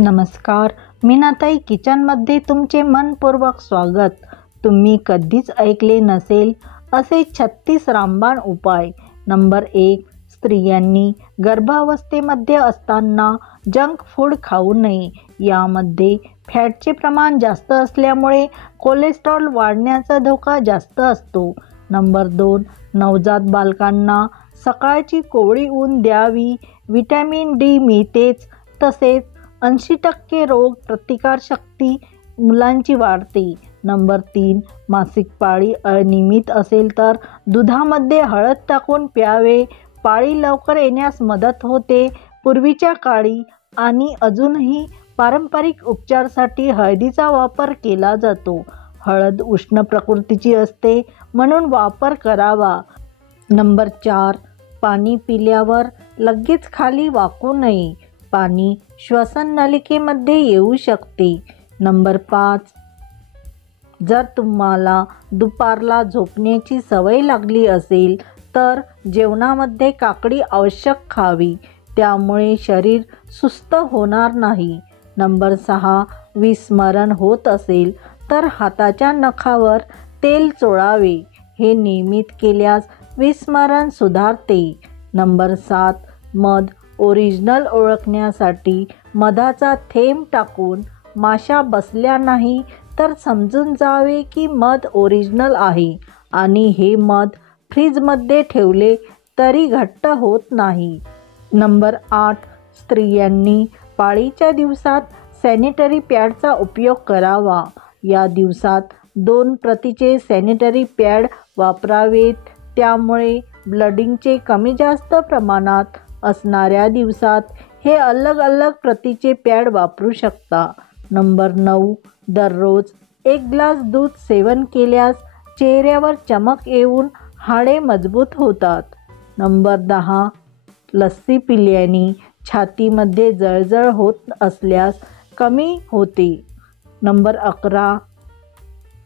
नमस्कार, मीनाताई किचनमध्ये तुमचे मनपूर्वक स्वागत. तुम्ही कधीच ऐकले नसेल असे 36 रामबाण उपाय. नंबर 1. स्त्रियांनी गर्भावस्थेमध्ये असताना जंक फूड खाऊ नये. यामध्ये फॅटचे प्रमाण जास्त असल्यामुळे कोलेस्ट्रॉल वाढण्याचा धोका जास्त असतो. नंबर 2. नवजात बालकांना सकाळची कोवळी ऊन द्यावी. व्हिटॅमिन डी मिळतेच, तसेच 80% रोग प्रतिकारशक्ती मुलांची वाढते. नंबर 3. मासिक पाळी अनियमित असेल तर दुधामध्ये हळद टाकून प्यावे. पाळी लवकर येण्यास मदत होते. पूर्वीच्या काळी आणि अजूनही पारंपरिक उपचारासाठी हळदीचा वापर केला जातो. हळद उष्ण प्रकृतीची असते म्हणून वापर करावा. नंबर 4. पाणी पिल्यावर लगेच खाली वाकू नये. पाणी श्वसन नलिकेमध्ये येऊ शकते. नंबर 5. जर तुम्हाला दुपारला झोपण्याची सवय लागली असेल तर जेवणामध्ये काकडी आवश्यक खावी. त्यामुळे शरीर सुस्त होणार नाही. नंबर 6. विस्मरण होत असेल तर हाताच्या नखावर तेल चोळावे. हे नियमित केल्यास विस्मरण सुधारते. नंबर 7. मध ओरिजिनल ओळखण्यासाठी मधाचा थेंब टाकून माशा बसल्या नाही तर समजून जावे की मध ओरिजिनल आहे आणि हे मध फ्रीजमध्ये ठेवले तरी घट्ट होत नाही. नंबर 8. स्त्रियांनी पाळीच्या दिवसात सॅनिटरी पॅडचा उपयोग करावा. या दिवसात 2 प्रतीचे सॅनिटरी पॅड वापरावेत. त्यामुळे ब्लिडिंगचे कमी जास्त प्रमाणात असणाऱ्या दिवसात हे अलग अलग प्रतीचे पॅड वापरू शकता. नंबर 9. दररोज 1 ग्लास दूध सेवन केल्यास चेहऱ्यावर चमक येऊन हाडे मजबूत होतात. नंबर 10. लस्सी पिल्याने छातीमध्ये जळजळ होत असल्यास कमी होते. नंबर 11.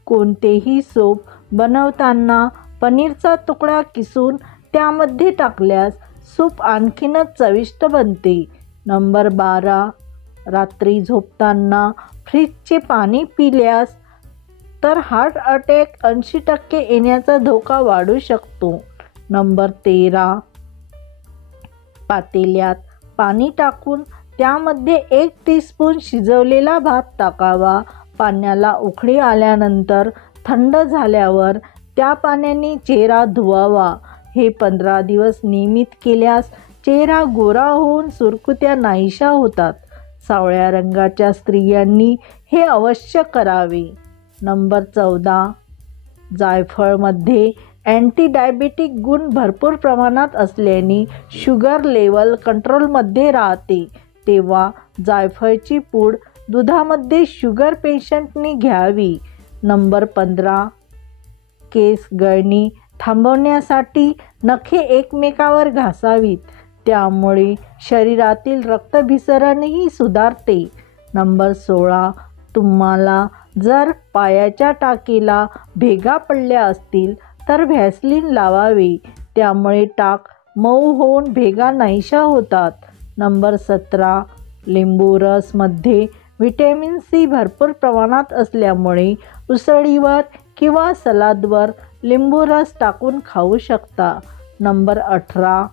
कोणतेही सूप बनवताना पनीरचा तुकडा किसून त्यामध्ये टाकल्यास सूप आणखीनच चविष्ट बनते. नंबर 12. रात्री झोपताना फ्रीजचे पाणी पिल्यास तर हार्ट अटॅक 80% येण्याचा धोका वाढू शकतो. नंबर 13. पातेल्यात पाणी टाकून त्यामध्ये 1 टीस्पून शिजवलेला भात टाकावा. पाण्याला उकळी आल्यानंतर थंड झाल्यावर त्या पाण्याने चेहरा धुवावा. हे 15 दिवस नियमित केल्यास चेहरा गोरा होऊन सुरकुत्या नाहीशा होतात. सावळ्या रंगाच्या स्त्रियांनी हे अवश्य करावे. नंबर 14. जायफळमध्ये अँटी डायबेटिक गुण भरपूर प्रमाणात असल्याने शुगर लेवल कंट्रोलमध्ये राहते. तेव्हा जायफळची पूड दुधामध्ये शुगर पेशंटनी घ्यावी. नंबर 15. केस गळणी थांबवण्यासाठी नखे एकमेकावर घासावीत. त्यामुळे शरीरातील रक्तभिसरणही सुधारते. नंबर 16. तुम्हाला जर पायाच्या टाकीला भेगा पडल्या असतील तर व्हॅसलीन लावावे. त्यामुळे टाक मऊ होऊन भेगा नाहीशा होतात. नंबर 17. लिंबू रसमध्ये व्हिटॅमिन सी भरपूर प्रमाणात असल्यामुळे उसळीवर किंवा सलादवर लिंबू रस टाकून खाऊ शकता. नंबर 18.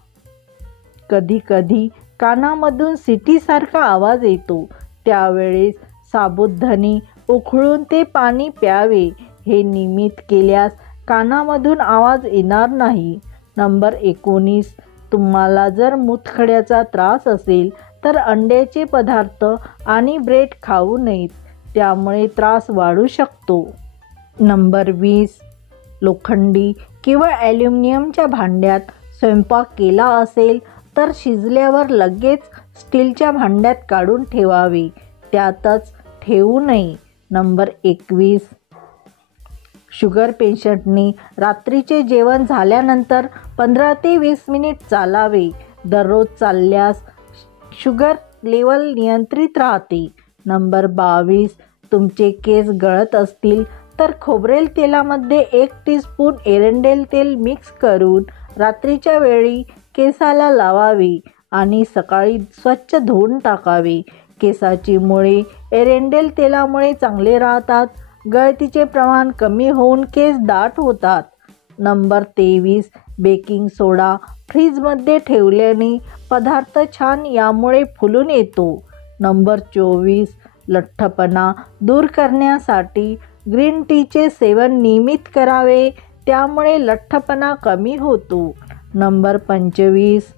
कधीकधी कानामधून सिटीसारखा आवाज येतो. त्यावेळेस साबुदाणे उकळून ते पाणी प्यावे. हे नियमित केल्यास कानामधून आवाज येणार नाही. नंबर 19. तुम्हाला जर मूतखड्याचा त्रास असेल तर अंड्याचे पदार्थ आणि ब्रेड खाऊ नयेत. त्यामुळे त्रास वाढू शकतो. नंबर 20. लोखंडी किंवा ॲल्युमिनियमच्या भांड्यात स्वयंपाक केला असेल तर शिजल्यावर लगेच स्टीलच्या भांड्यात काढून ठेवावे. त्यातच ठेवू नये. नंबर 21. शुगर पेशंटनी रात्रीचे जेवण झाल्यानंतर 15 ते 20 मिनिट चालावे. दररोज चालल्यास शुगर लेवल नियंत्रित राहते. नंबर 22. तुमचे केस गळत असतील तर खोबरेल तेलामध्ये 1 टीस्पून एरंडेल तेल मिक्स करून रात्रीच्या वेळी केसाला लावावे आणि सकाळी स्वच्छ धुवून टाकावे. केसाची मुळे एरेंडेल तेलामुळे चांगले राहतात. गळतीचे प्रमाण कमी होऊन केस दाट होतात. नंबर 23 बेकिंग सोडा फ्रीजमध्ये ठेवल्याने पदार्थ छान यामुळे फुलून येतो. नंबर 24 लठ्ठपणा दूर करण्यासाठी ग्रीन टीचे सेवन नियमित करावे, त्यामुळे लठ्ठपणा कमी होतो. नंबर 25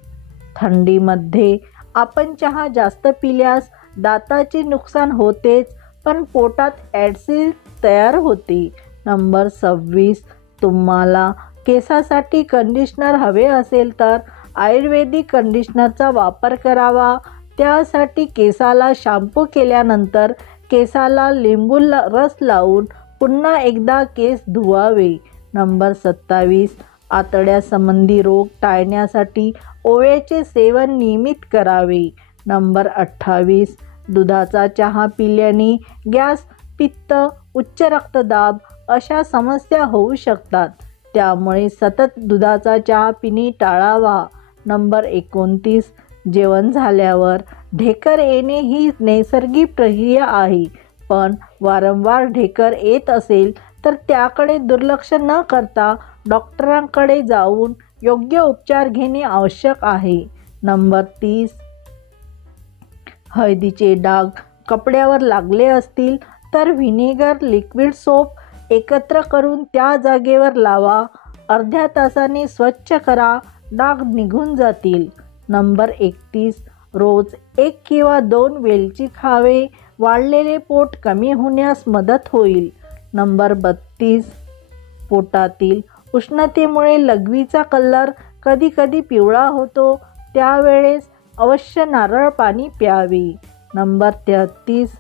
थंडीमध्ये आपण चहा जास्त पिल्यास दाताचे नुकसान होतेच, पण पोटात ॲसिड तयार होते. नंबर 26 तुम्हाला केसासाठी कंडिशनर हवे असेल तर आयुर्वेदिक कंडिशनरचा वापर करावा. त्यासाठी केसाला शॅम्पू केल्यानंतर केसाला लिंबू रस लावून पुन्हा एकदा केस धुवावे. नंबर 27 आतड्यासंबंधी रोग टाळण्यासाठी ओव्याचे सेवन नियमित करावे. नंबर 28 दुधाचा चहा पिल्याने गॅस, पित्त, उच्च रक्तदाब अशा समस्या होऊ शकतात, त्यामुळे सतत दुधाचा चहा पिणे टाळावा. नंबर 29 जेवण झाल्यावर ढेकर येणे ही नैसर्गिक प्रक्रिया आहे, पण वारंवार ढेकर येत असेल तर त्याकडे दुर्लक्ष न करता डॉक्टरांकडे जाऊन योग्य उपचार घेणे आवश्यक आहे. नंबर 30 हळदीचे डाग कपड्यावर लागले असतील तर व्हिनेगर, लिक्विड सोप एकत्र करून त्या जागेवर लावा. अर्ध्या तासाने स्वच्छ करा, डाग निघून जातील. नंबर 31 रोज 1 किंवा 2 वेलची खावे, वाढलेले पोट कमी होण्यास मदत होईल. नंबर 32 पोटातील उष्णतेमुळे लघवीचा कलर कधीकधी पिवळा होतो, त्यावेळेस अवश्य नारळ पाणी प्यावे. नंबर 33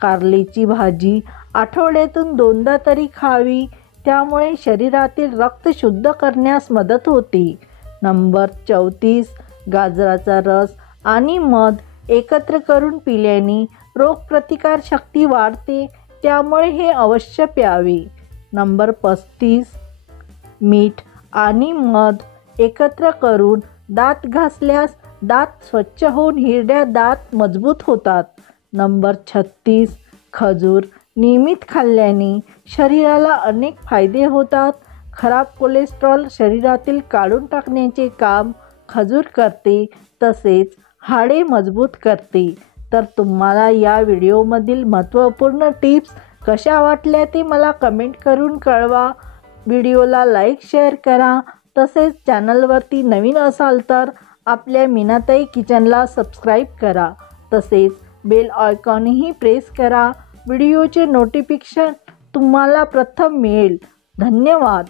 कारल्याची भाजी आठवड्यातून 2दा तरी खावी, त्यामुळे शरीरातील रक्त शुद्ध करण्यास मदत होते. नंबर 34 गाजराचा रस आणि मध एकत्र करून पिल्याने रोगप्रतिकार शक्ती वाढते, त्यामुळे हे अवश्य प्यावे. नंबर 35 मीठ आणि मध एकत्र करून दात घासल्यास दात स्वच्छ होऊन हिरड्या दात मजबूत होतात. नंबर 36 खजूर नियमित खाल्ल्याने शरीराला अनेक फायदे होतात. खराब कोलेस्ट्रॉल शरीरातील काढून टाकण्याचे काम खजूर करते, तसेच हाडे मजबूत करते. तर तुम्हाला या व्हिडिओमधील महत्त्वपूर्ण टिप्स कशा वाटल्या ते मला कमेंट करून कळवा. व्हिडिओला लाईक, शेअर करा. तसेच चॅनलवरती नवीन असाल तर आपल्या मीनाताई किचनला सबस्क्राईब करा. तसेच बेल आयकॉनही प्रेस करा. व्हिडिओचे नोटिफिकेशन तुम्हाला प्रथम मिळेल. धन्यवाद.